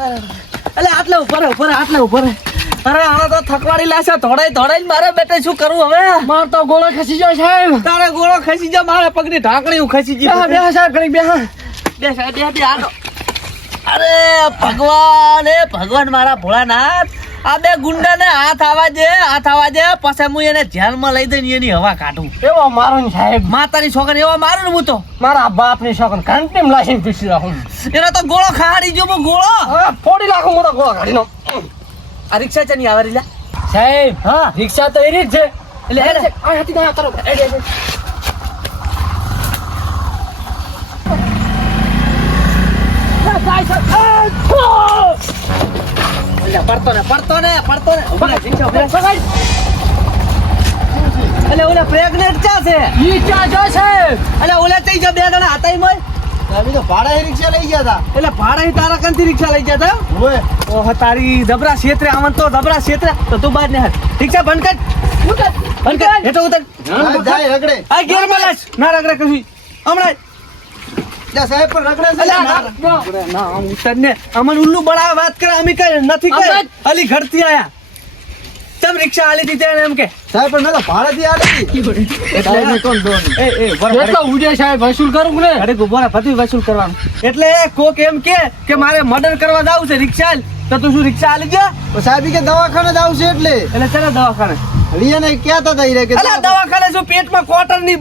અલે આટલે ઉપર આટલે ઉપર. અરે આને તો થકવાડી લાશે ધોડાઈ મારે બેટે શું કરું હવે? માર તો ગોળો ખસી જાય સાહેબ. તારે ગોળો ખસી જા, મારે પગની ઢાંકણી ખસી ગઈ. બે સાહેબ ઘડી બે. અરે ભગવાન મારા ભોળાનાથ, આ બે ગુંડાને હાથ આવા દે પછી હું એને જેલમાં લઈ દઈને એની હવા કાઢું. એવો મારો ને સાહેબ. માતાની છોકરી એવા મારું ને હું તો મારા બાપની છોકરી ઘંટીમ લાશીને પીસી રાખું. એનો તો ગોળો ખાડી ગયો. ગોળો હવે ફોડી નાખું હું તો ગોળો કાઢીનો. આ રિક્ષા છે ની આવે રીલા સાહેબ. હા રિક્ષા તો એરી જ છે. એટલે આ હતી ના તરફ. પડતો ને એટલે ઓલે પ્રેગ્નેન્ટ ચા છે ઈ ચા જો સાહેબ. એટલે ઓલે તઈ જો બે જણા હતા ઈ મોય તો ભાડા રિક્ષા લઈ ગયા હતા. એટલે ભાડા તારા કંથી રિક્ષા લઈ ગયા તા? ઓય ઓહ તારી દબરા ક્ષેત્રે આમન તો દબરા ક્ષેત્રે તો તું બાદ ને હાથ રિક્ષા બંધ કર હેઠો ઉતર જાય રગડે. આ ગેર માં લાશ ના રગડે કશું હમણાં ત્યાં સાહેબ પણ રગડે છે. ના આમ ઉતર ને અમન ઉલ્લુ બળા વાત કરે અમે કઈ નથી કઈ અલી ઘરથી આયા તમ રિક્ષા આલી દીધી એમ કે સાહેબ પણ મેં તો ભાડેથી આલી હતી. એટલે કોણ દોન એ કેટલો ઉજે સાહેબ વસૂલ કરું ને. અરે ગોબરા બધું વસૂલ કરવાનું એટલે કોક એમ કે મારે મર્ડર કરવા જાવું છે રિક્ષા તો તું શું રિક્ષા આલી ગયા સાહેબ કે દવાખાને જ આવશે એટલે ચાલો દવાખાને રિયાને કહેતા હતા ઈ રે કે અલા દવાખાને શું પેટમાં ક્વાર્ટર ની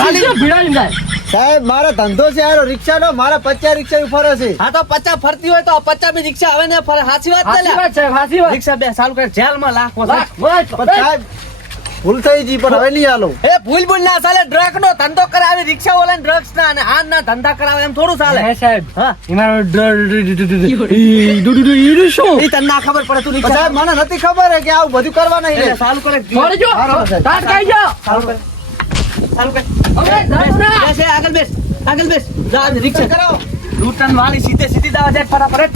ખાલી ભીડાઈ જાય. સાહેબ મારો ધંધો છે આરો રિક્ષાનો. મારા 50 રિક્ષા ફરે છે. હા તો 50 ફરતી હોય તો 50 બી રિક્ષા આવે ને ફરે સાચી વાત સાચી વાત સાહેબ સાચી વાત. રિક્ષા બે ચાલુ કરે જેલમાં લાખો બસ. પણ સાહેબ ભૂલ થઈ ગઈ પણ હવે નહીં આલો. એ ભૂલ ના ચાલે ડ્રગ નો ધંધો કરાવે રિક્ષા વાળા ડ્રગ્સ ના અને આન ના ધંધા કરાવે એમ થોડું ચાલે હે સાહેબ. હા એમાં શું ઈ તને ના ખબર પડે તું પણ રિક્ષા સાહેબ મને નથી ખબર હે કે આવું બધું કરવા નહીં રે. એટલે ચાલુ કરે છોડજો. તાટ કાઈ જાઓ. ચાલુ કરે હવે દસ ના. બેસ આગળ બેસ જા રિક્ષા કરાવો લૂટન વાળી સીધી દાવા જાય ફટાફટ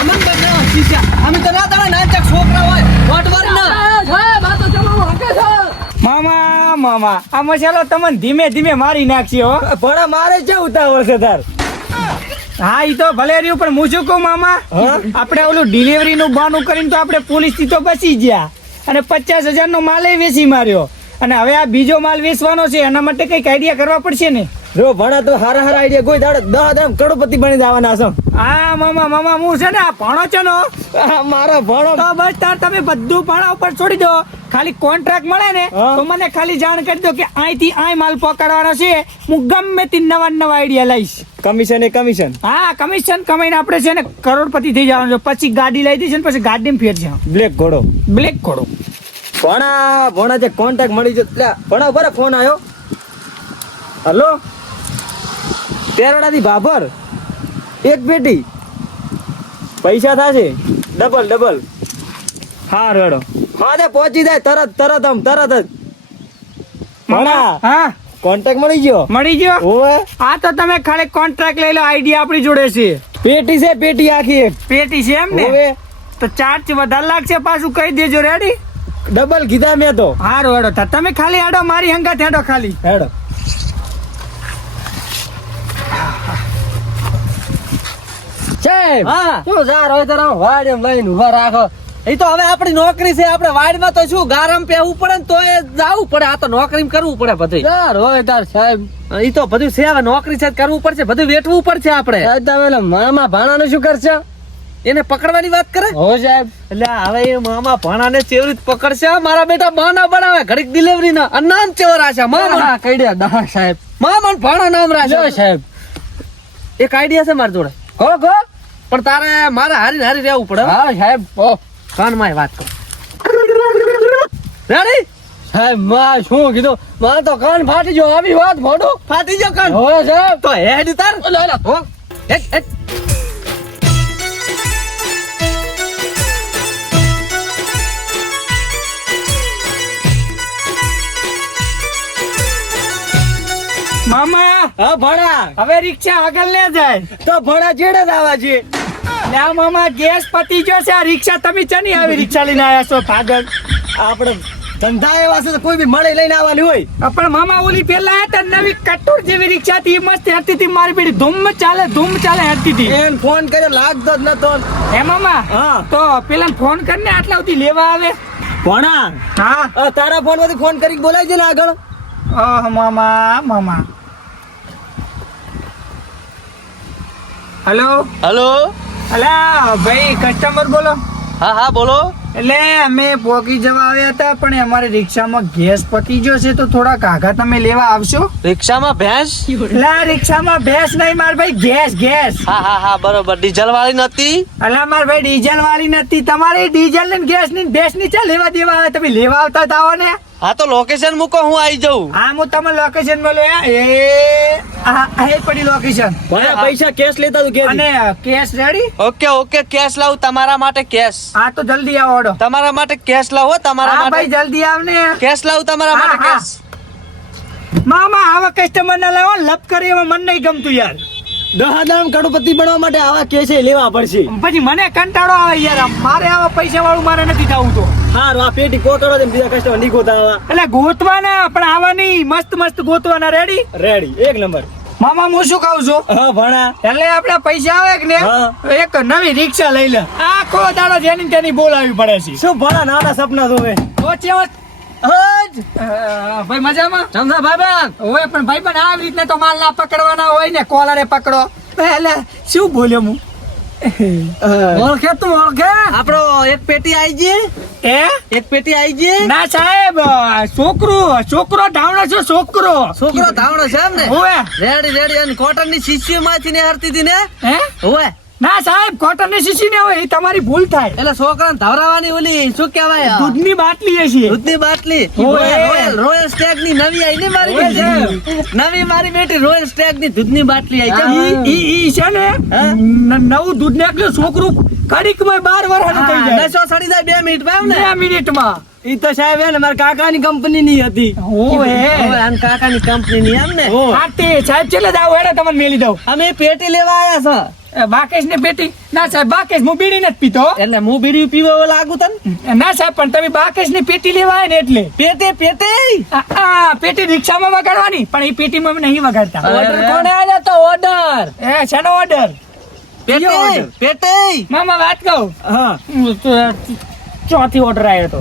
અમન બનાવો સીધા અમે તો ના દાડા નાચક છોકરા હોય વોટવર ના સાહેબ આ તો ચલો હકે છે. મામા આ મસાલો તમને ધીમે ધીમે મારી નાખશે હો. ભણા મારે છે ઉતાવળ છે તાર હા ઈ તો ભલે રહ્યું પણ હું શું કહું મામા આપણે ઓલું ડિલિવરી નું બાનું કરીને તો આપણે પોલીસ થી તો બચી ગયા અને 50,000 નો માલ વેચી માર્યો અને હવે આ બીજો માલ વેચવાનો છે એના માટે કઈક આઈડિયા કરવા પડશે ને. જો ભણા તો હારા આઈડિયા કોઈ દાડો 10,000 કરોડપતિ બની જવાના છો. હા મામા હું છે ને આ ભણો છો ને મારા ભણો તો બસ તાર તમે બધું ભાડા ઉપર છોડી દો ખાલી કોન્ટ્રાક્ટ મળે ને તો મને ખાલી જાણ કરી દો કે અહીંથી આ માલ પકડવાનો છે હું ગમે તે નવા આઈડિયા લઈશ. કમિશન હા કમિશન કમાઈને આપણે છે ને કરોડપતિ થઈ જવાનું છે પછી ગાડી લઈ દઈશ ને પછી ગાડીમાં ફેરશે બ્લેક ઘોડો ભણા જે કોન્ટેક્ટ મળી ગયો ભણા બરાબર ફોન આવ્યો. હલો તેરડાથી ભાભર એક પેટી પૈસા થશે ડબલ હા રેડો હા તે પહોંચી જાય તરત જ ભણા હા કોન્ટેક્ટ મળી ગયો ઓવે આ તો તમે ખાલી કોન્ટ્રાક્ટ લઈ લો આઈડિયા આપણી જોડે છે પેટી છે પેટી આખી એક પેટી છે એમ ને ઓવે તો ચાર્જ વધારે લાગશે પાછું કહી દેજો રેડી ડબલ કીધા મેં તો હારું હેડો તમે ખાલી હેડો મારી હંગાત હેડો ખાલી હેડો સાહેબ હા શું જાર હોય તો વાડ એમ લઈને ઉભા રાખો. એ તો હવે આપણી નોકરી છે આપણે વાડમાં તો શું ગારમ પહેવું પડે ને તો એ જવું પડે આ તો નોકરી કરવું પડે બધું જાર હોય તાર સાહેબ. એ તો બધું છે હવે નોકરી છે કરવું પડશે બધું વેઠવું પડશે આપણે સાહેબ તમે મામા ભાણાનું શું કરશે? એને પકડવાની વાત કરે હો સાહેબ. એટલે હવે એ મામા ભાણાને ચેવરી જ પકડશે મારા બેટા બાના બનાવે ઘડીક ડિલિવરી ના અને નામ ચેવર છે મામા હા કઈડ્યા દા સાહેબ. મામા ભાણા નામ જો રાખે સાહેબ. એક આઈડિયા છે મારી જોડે ગો પણ તારે મારે હારી રહેવું પડે હા સાહેબ. ઓ કાનમાં વાત કર રેડી સાહેબ માં શું કીધું માં તો કાન ફાટી ગયો આવી વાત મોઢું ફાટી ગયો કાન હો સાહેબ. તો હેડ તાર હો એક મામા હા ભણા હવે રિક્ષા આગળ લે જાય તો ભણા જેડે જ આવા છે ના મામા ગેસ પતી ગયો છે આ રિક્ષા તમે ચની આવી રિક્ષા લઈને આયા છો પાગલ આપણે ધંધા એવા છે તો કોઈ બી મળે લઈને આવવાની હોય. પણ મામા ઓલી પેલા હતા નવી કટોર જેવી રિક્ષા હતી, મસ્ત હેરતી હતી મારી બેટી, ધૂમ ચાલે હેરતી હતી. એને ફોન કર્યો લાગતો જ નતો. હે મામા હા. તો પેલા ફોન કરીને આટલા સુધી લેવા આવે. ભણા હા તારા ફોન માંથી ફોન કરી બોલાય છે ને આગળ. મામા હેલો હેલો. અલા ભાઈ કસ્ટમર બોલો. હા હા બોલો. એટલે અમે પોકી જવા આવ્યા હતા પણ અમારી રિક્ષામાં ગેસ પતી ગયો છે તો થોડા કાકા તમે લેવા આવશો? રિક્ષામાં ભેંસ? અલા રિક્ષામાં ભેંસ નહીં માર ભાઈ, ગેસ. હા બરોબર. ડીઝલ વાળી નથી? અલા માર ભાઈ ડીઝલ વાળી નથી, તમારી ડીઝલ ને ગેસ ની ભેંસ ની ચા લેવા દેવા આવે, તમે લેવા આવતા જ આવો ને. હા તો લોકેશન મૂકો, હું આવી જાઉં. હા હું તમે લોકેશન મળ્યો એ પડી લોકેશન. ભણા પૈસા કેશ લેતા તું કે. અને કેશ રેડી? ઓકે કેશ લાવું તમારા માટે. કેશ હા તો જલ્દી આવો ઓડો. તમારા માટે કેશ લાવો. તમારા હા ભાઈ માટે જલ્દી આવ ને. કેશ લાવું તમારા હા, માટે. હા. કેશ. મામા આવા કસ્ટમર ના લાવો, લપ કરે એમાં મન નહીં ગમતું યાર. 10,000 કરોડપતિ બનવા માટે આવા કેસ લેવા પડશે. પછી મને કંટાળો આવે યાર, મારે આવા પૈસા વાળું મારે નથી જવું તો. હારું આ પેટી કોટડો છે બીજા કસ્ટમર નહીં ગોતા આવા. એટલે ગોતવાના પણ આવા નહીં, મસ્ત ગોતવાના. રેડી? Ready 1 number. મામા હું શું કહું છું, હા ભણા એટલે આપણે પૈસા આવે કે ને હા. એક નવી રિક્ષા લઈ લે. આખો દાડો જેની તેની બોલાવી પડે છે. શું ભણા નાના સપના જોવે. તો ચેવટ ભાઈ મજામાં સમજા ભાઈ હોય પણ ભાઈ પણ આવી રીતના તો માલ ના પકડવાના હોય ને, કોલરે પકડો. એટલે શું બોલ્યો હું? ઓળખે તું ઓળખે. આપણો એક પેટી આવી ગઈ. એક પેટી આવી ગઈ. ના સાહેબ, છોકરો ધાવણો છે, છોકરો ધાવણો છે એમ ને? હોય. રેડી. અને કોટન ની શીશીઓ માંથી ને હરતી હતી ને? હે? હોય. ના સાહેબ, કોટન ની શીશી ને હોય, એ તમારી ભૂલ થાય. એટલે છોકરાને ધવરાવાની ઓલી શું કહેવાય? દૂધની બાટલી હશે. દૂધની બાટલી. ઓય. રોયલ સ્ટેગ ની નવી આવી ને મારી ઓય બેટી? નવી મારી બેટી રોયલ સ્ટેગ ની દૂધની બાટલી આવી. ઈ છે ને હા? નવું દૂધ ને એટલે છોકરું કડીકમાં 12 વર્ષનું થઈ જાય. નશો સડી જાય 2 મિનિટ માં ને? 2 મિનિટમાં. ઈ તો સાહેબ હે ને મારા કાકાની કંપની ની હતી. ઓય. આમ કાકાની કંપની ની એમ ને? હા તે સાહેબ ચલે જાવ, હેડે તમને મેલી દઉં. અમે પેટી લેવા આયા છે. બાકેશ ને પેટી? ના સાહેબ, બાકેશ હું બીડી નથી પીતો. એટલે હું બીડી પીવા લાગુ તને? ના સાહેબ, પણ તમે બાકેશ ની પેટી લેવા આવ્યા ને એટલે. પેટી પેટી રિક્ષામાં વગાડવાની, પણ એ પેટીમાં નહીં વગાડતા. ઓર્ડર કોણે આલ્યા તો ઓર્ડર. શેનો ઓર્ડર? પેટી મામા વાત કહું, હા ચોથી ઓર્ડર આવ્યો તો.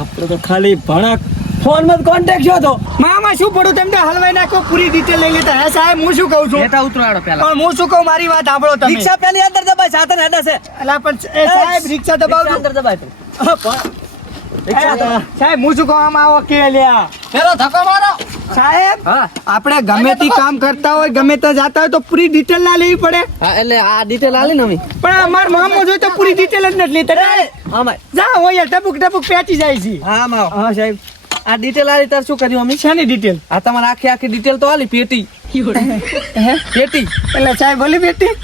આપણે તો ખાલી ભણા ફોન માં કોન્ટેક્ટ થયો તો. મામા શું પડું, તમે તો હલવાઈ નાખો, પૂરી ડિટેલ લઈ લેતા. હે સાહેબ, હું શું કહું છું, બેટા ઉતરાડો પેલા. પણ હું શું કહું, મારી વાત સાંભળો તમે. રિક્ષા પેલી અંદર દબાય, સાતન હેડે છે. અલા પણ સાહેબ રિક્ષા દબાવજો. અંદર દબાય તું. સાહેબ હું શું કહું, આમાં આવો કે લ્યા. પેલો ધક્કો મારો. સાહેબ હા આપણે ગમે તે કામ કરતા હોય, ગમે ત્યાં જાતા હોય તો પૂરી ડિટેલ ના લેવી પડે. હા એટલે આ ડિટેલ આલી ને અમે. પણ અમાર મામો જોઈ તો પૂરી ડિટેલ જ નથી લેતા. આમાં જા હોય ટપુક પેચી જાય છે. હા માં હા સાહેબ, આ ડિટેલ આલી તાર શું કર્યું અમે? શાની ડિટેલ? આ તમારે આખી ડિટેલ તો આલી. પેટી પેટી. એટલે સાહેબ બોલી બેટી,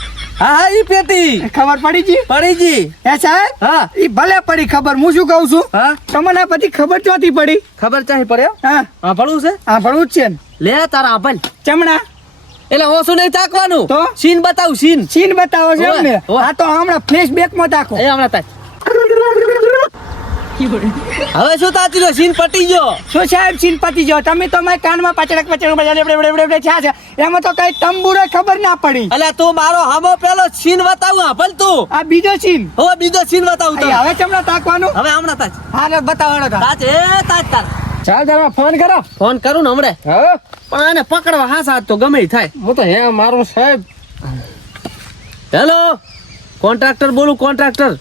હા ઈ પેટી ખબર પડી ગઈ? પડી ગઈ. હે સાહેબ? હા ઈ ભલે પડી ખબર, હું શું કહું છું, હા તમને આ બધી ખબર ચોથી પડી? ખબર ચાહી પડ્યો. હા હા ભણવું છે. હા ભણવું જ છે ને. લે તારા આભલ. ચમણા એટલે ઓછું નહીં તાકવાનું. તો? સીન બતાવું સીન. સીન બતાવો છે એમ ને? ઓય, ઓય. હા તો હમણાં ફ્લેશબેક માં તાકો. એ હમણાં તાક. હવે શું તાતી લો? સીન પટી ગયો. શું સાહેબ સીન પતી જાવ? તમે તો મારા કાનમાં પાછળ છે એમાં તો કઈ તંબુરે ખબર ના પડી. એટલે તું મારો હામો પેલો સીન બતાવું. આભલ તું. આ બીજો સીન. હવે બીજો સીન બતાવું તને. હવે ચમડા તાકવાનું. હવે હમણાં તાજ. હા ને બતાવવાનો તા. તાજ એ તાજ તાર. ચાલ તારા ફોન કરો. ફોન કરું ને હમણે. હા પણ આને પકડવા હા સાથ તો ગમે ઈ થાય. હું તો હે મારું સાહેબ. હેલો કોન્ટ્રાક્ટર બોલું. કોન્ટ્રાક્ટર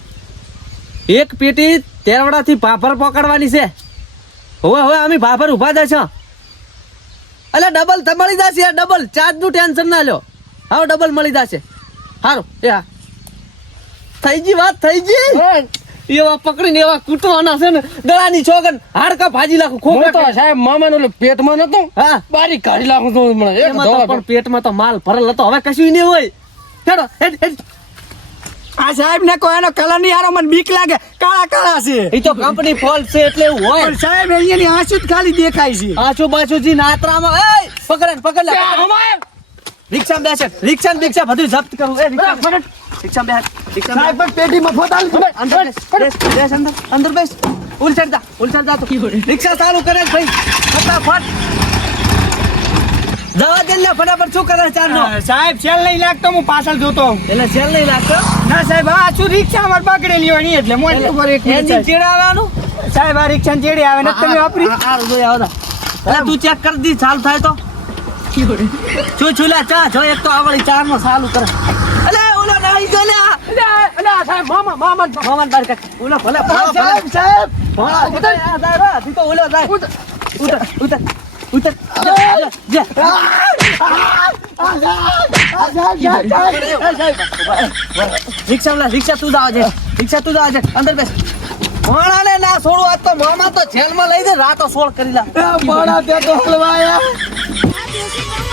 એક પેટી તેરવડાથી ભાભર પકડવાની છે. હવે અમે ભાભર ઉભા જાય છે. એટલે ડબલ મળી જશે. આ ડબલ ચાર્જ નું ટેન્શન ના લ્યો. હા ડબલ મળી જશે. સારું એ હા થઈ ગઈ વાત થઈ ગઈ. એવા પકડીને એવા કૂટવાના છે ને ગળાની છોગન હાડકા ભાજી નાખું. હું તો ખોખા સાહેબ મામા નું પેટમાં નતું. હા બારી કાઢી નાખું તો હમણાં. એક એમાં તો પણ પેટમાં તો માલ ભરેલ હતો. હવે કશું નહીં હોય. હેડો હેડ હેડ. આ સાહેબ ને કોઈ એનો કલર ની યારો મને બીક લાગે, કાળા કાળા છે. એ તો કંપની ફોલ્ટ છે એટલે એવું હોય. પણ સાહેબ અહીંયાની આંસુ જ ખાલી દેખાય છે. આછું બાછું જી નાતરામાં. એ પકડ ને પકડ લે. રિક્ષા બેસે રિક્ષા ને રિક્ષા બધું જપ્ત કરું એ રિક્ષા બેસ સાહેબ પણ પેટી મફત આલી છે. અંદર બેસ અંદર બેસ ઉલચડ જા તો રિક્ષા ચાલુ કરે છે ભાઈ ફટાફટ જવા દે ને ફટાફટ શું કરે ચારનો સાહેબ સેલ નહીં લાગતો હું પાછળ જોતો હોઉં. એટલે સેલ નહીં લાગતો ના સાહેબ આ શું રિક્ષા અમારે બગડેલી હોય નહીં એટલે મોટી ઉપર એક મિનિટ એન્જિન ચેડાવવાનું સાહેબ આ રિક્ષા ચેડી આવે ને તમે વાપરી આ જોઈ આવતા એટલે તું ચેક કરી દી ચાલુ થાય તો શું છુલા ચા જો એક તો આવડી ચારનો ચાલુ કરે અલે ઓલો નાઈ જો લે અલે સાહેબ મામા મોહન બાર કાઢ ઓલો ભલે સાહેબ ઉતર આ જાય તી તો ઓલો જાય ઉતર જા રિક્ષા તું જાવ છે અંદર બેસ મોણાને ના છોડું આજ તો મામા તો જેલમાં લઈ દે રાતો સોળ કરી લા ભાડા તે તો હલવાયા આ દેશી